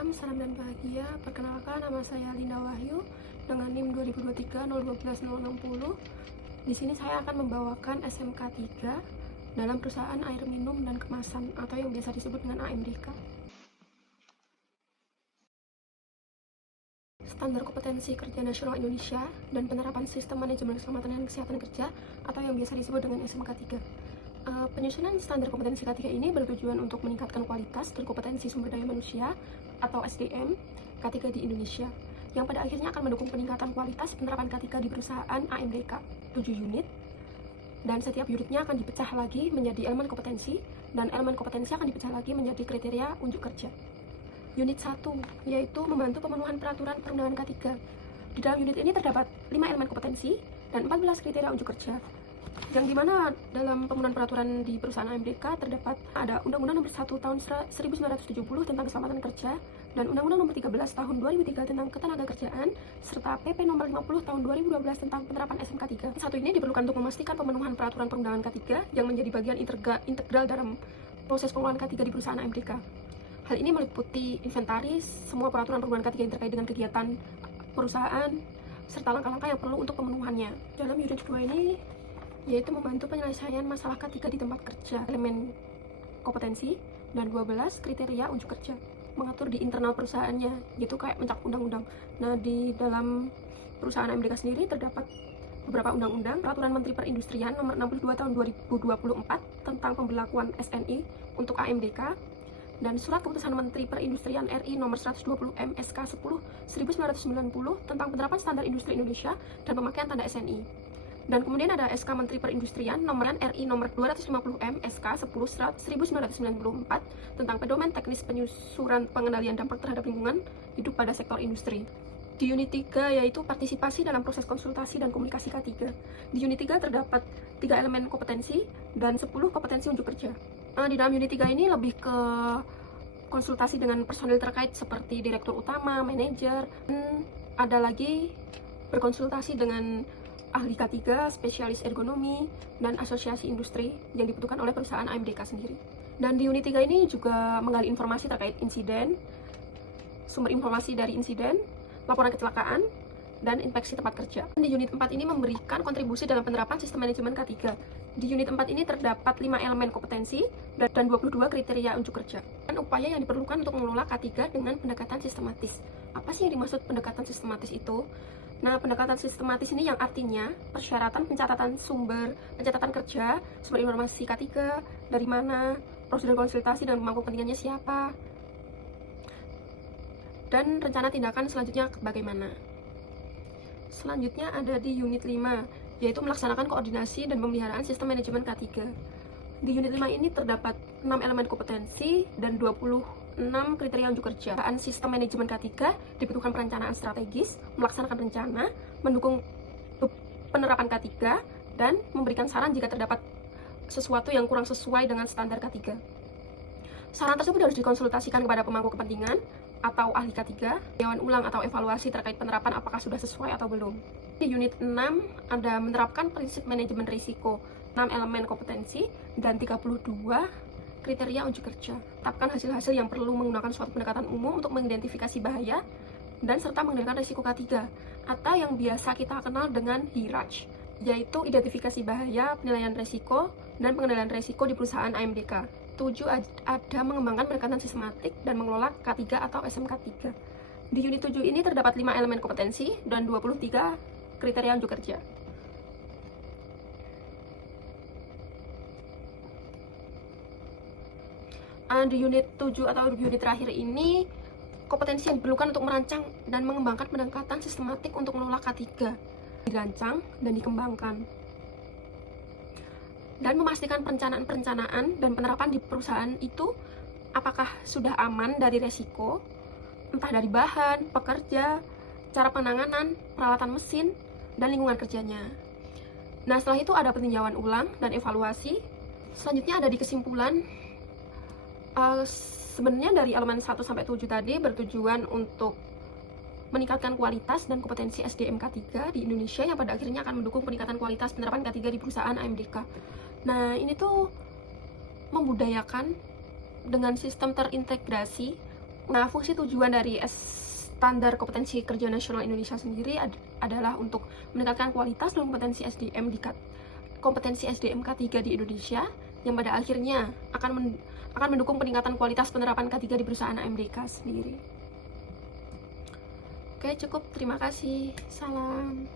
malam, salam dan bahagia. Perkenalkan, nama saya Linda Wahyu dengan NIM 2023-012-060. Di sini saya akan membawakan SMK 3 dalam perusahaan air minum dan kemasan atau yang biasa disebut dengan AMDK. Standar Kompetensi Kerja Nasional Indonesia dan Penerapan Sistem Manajemen Keselamatan dan Kesehatan Kerja atau yang biasa disebut dengan SMK 3. Penyusunan standar kompetensi K3 ini bertujuan untuk meningkatkan kualitas dan kompetensi sumber daya manusia atau SDM K3 di Indonesia, yang pada akhirnya akan mendukung peningkatan kualitas penerapan K3 di perusahaan AMDK 7 unit, dan setiap unitnya akan dipecah lagi menjadi elemen kompetensi, dan elemen kompetensi akan dipecah lagi menjadi kriteria unjuk kerja. Unit 1 yaitu membantu pemenuhan peraturan perundangan K3. Di dalam unit ini terdapat 5 elemen kompetensi dan 14 kriteria unjuk kerja, yang dimana dalam pemenuhan peraturan di perusahaan AMDK terdapat ada Undang-Undang Nomor 1 Tahun 1970 tentang Keselamatan Kerja dan Undang-Undang Nomor 13 Tahun 2003 tentang Ketenagakerjaan serta PP Nomor 50 Tahun 2012 tentang penerapan SMK 3. Satu ini diperlukan untuk memastikan pemenuhan peraturan perundangan K3 yang menjadi bagian integral dalam proses pengelolaan K3 di perusahaan AMDK. Hal ini meliputi inventaris semua peraturan perundangan K3 yang terkait dengan kegiatan perusahaan serta langkah-langkah yang perlu untuk pemenuhannya. Dalam unit 2 ini yaitu membantu penyelesaian masalah K3 di tempat kerja, elemen kompetensi, dan 12 kriteria unjuk kerja. Mengatur di internal perusahaannya, yaitu kayak mencakup undang-undang. Nah, di dalam perusahaan AMDK sendiri terdapat beberapa undang-undang, Peraturan Menteri Perindustrian Nomor 62 Tahun 2024 tentang pemberlakuan SNI untuk AMDK, dan Surat Keputusan Menteri Perindustrian RI Nomor 120 MSK 10 1990 tentang penerapan standar industri Indonesia dan pemakaian tanda SNI. Dan kemudian ada SK Menteri Perindustrian Nomor RI Nomor 250 MSK 10 1994 tentang pedoman teknis penyusuran pengendalian dampak terhadap lingkungan hidup pada sektor industri. Di unit 3 yaitu partisipasi dalam proses konsultasi dan komunikasi K3. Di unit 3 terdapat 3 elemen kompetensi dan 10 kompetensi unjuk kerja. Di dalam unit 3 ini lebih ke konsultasi dengan personil terkait seperti direktur utama, manajer, dan ada lagi berkonsultasi dengan ahli K3, spesialis ergonomi, dan asosiasi industri yang dibutuhkan oleh perusahaan AMDK sendiri. Dan di unit 3 ini juga menggali informasi terkait insiden, sumber informasi dari insiden, laporan kecelakaan, dan inspeksi tempat kerja. Di unit 4 ini memberikan kontribusi dalam penerapan sistem manajemen K3. Di unit 4 ini terdapat 5 elemen kompetensi dan 22 kriteria unjuk kerja. Dan upaya yang diperlukan untuk mengelola K3 dengan pendekatan sistematis. Apa sih yang dimaksud pendekatan sistematis itu? Nah, pendekatan sistematis ini yang artinya persyaratan pencatatan kerja, sumber informasi K3, dari mana, prosedur konsultasi dan pemangku kepentingannya siapa, dan rencana tindakan selanjutnya bagaimana. Selanjutnya ada di unit 5, yaitu melaksanakan koordinasi dan pemeliharaan sistem manajemen K3. Di unit 5 ini terdapat 6 elemen kompetensi dan 26 kriteria unjuk kerja. Sistem manajemen K3 dibutuhkan perencanaan strategis, melaksanakan rencana, mendukung penerapan K3, dan memberikan saran jika terdapat sesuatu yang kurang sesuai dengan standar K3. Saran tersebut harus dikonsultasikan kepada pemangku kepentingan atau ahli K3, dewan ulang atau evaluasi terkait penerapan apakah sudah sesuai atau belum. Di unit 6 ada menerapkan prinsip manajemen risiko, 6 elemen kompetensi, dan 32 kriteria unjuk kerja. Tetapkan hasil-hasil yang perlu menggunakan suatu pendekatan umum untuk mengidentifikasi bahaya dan serta mengendalikan risiko K3 atau yang biasa kita kenal dengan HIRAJ, yaitu identifikasi bahaya, penilaian risiko, dan pengendalian risiko di perusahaan AMDK. 7 ada mengembangkan pendekatan sistematik dan mengelola K3 atau SMK 3. Di unit 7 ini terdapat 5 elemen kompetensi dan 23 kriteria unjuk kerja. Di unit 7 atau unit terakhir ini, kompetensi yang diperlukan untuk merancang dan mengembangkan pendekatan sistematik untuk mengelola K3 dirancang dan dikembangkan, dan memastikan perencanaan dan penerapan di perusahaan itu apakah sudah aman dari resiko, entah dari bahan, pekerja, cara penanganan, peralatan mesin, dan lingkungan kerjanya. Nah, setelah itu ada peninjauan ulang dan evaluasi. Selanjutnya ada di kesimpulan. Sebenarnya dari elemen 1 sampai 7 tadi bertujuan untuk meningkatkan kualitas dan kompetensi SDM K3 di Indonesia yang pada akhirnya akan mendukung peningkatan kualitas penerapan K3 di perusahaan AMDK. Nah, ini tuh membudayakan dengan sistem terintegrasi Nah, fungsi tujuan dari Standar Kompetensi Kerja Nasional Indonesia sendiri adalah untuk meningkatkan kualitas dan kompetensi SDM K3 di Indonesia, yang pada akhirnya akan mendukung peningkatan kualitas penerapan K3 di perusahaan AMDK sendiri. Oke, cukup. Terima kasih. Salam.